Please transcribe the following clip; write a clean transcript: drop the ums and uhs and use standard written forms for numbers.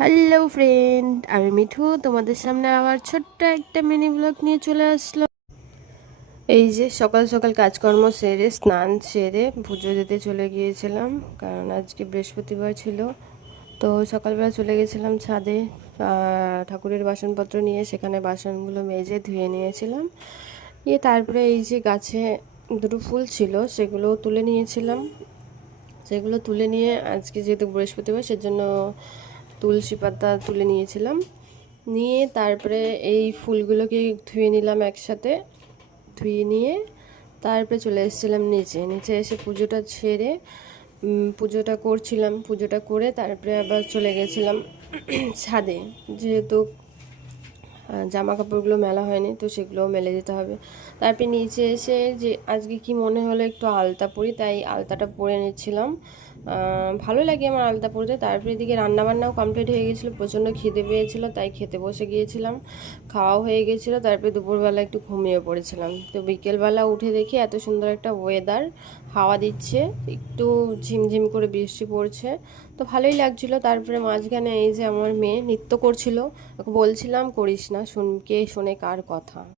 Hello friend, আমি মিঠু তোমাদের সামনে আবার ছোট্ট একটা মিনি ব্লগ নিয়ে চলে আসলো। এই যে সকাল সকাল কাজকর্ম সেরে স্নান সেরে পুজো দিতে চলে গিয়েছিলাম, কারণ আজকে বৃহস্পতিবার ছিল। তো সকালবেলা চলে গেছিলাম ছাদে, ঠাকুরের বাসনপত্র নিয়ে সেখানে বাসনগুলো মেজে ধুয়ে নিয়েছিলাম। তারপরে এই যে গাছে দুটো ফুল ছিল সেগুলো তুলে নিয়েছিলাম। সেগুলো তুলে নিয়ে আজকে যেহেতু বৃহস্পতিবার সেজন্য তুলসী পাতা তুলে নিয়েছিলাম। নিয়ে তারপরে এই ফুলগুলোকে ধুয়ে নিলাম একসাথে। ধুয়ে নিয়ে তারপরে চলে এসেছিলাম নিচে। নিচে এসে পুজোটা ছেড়ে পুজোটা করছিলাম। পুজোটা করে তারপরে আবার চলে গেছিলাম ছাদে, যেহেতু জামা কাপড়গুলো মেলা হয়নি, তো সেগুলোও মেলে দিতে হবে। তারপরে নিচে এসে যে আজকে কি মনে হলো একটু আলতা পরি, তাই আলতাটা পরে নিচ্ছিলাম। ভালো লাগে আমার আলতা পরতে। তারপরে এদিকে রান্নাবান্নাও কমপ্লিট হয়ে গেছিলো, প্রচণ্ড খিদে পেয়েছিলো, তাই খেতে বসে গিয়েছিলাম। খাওয়াও হয়ে গেছিলো। তারপরে দুপুরবেলা একটু ঘুমিয়ে পড়েছিলাম। তো বিকেলবেলা উঠে দেখি এত সুন্দর একটা ওয়েদার, হাওয়া দিচ্ছে, একটু ঝিমঝিম করে বৃষ্টি পড়ছে, তো ভালোই লাগছিলো। তারপরে মাঝখানে এই যে আমার মেয়ে নৃত্য করছিল, ওকে বলছিলাম করিস না, কে শোনে কার কথা।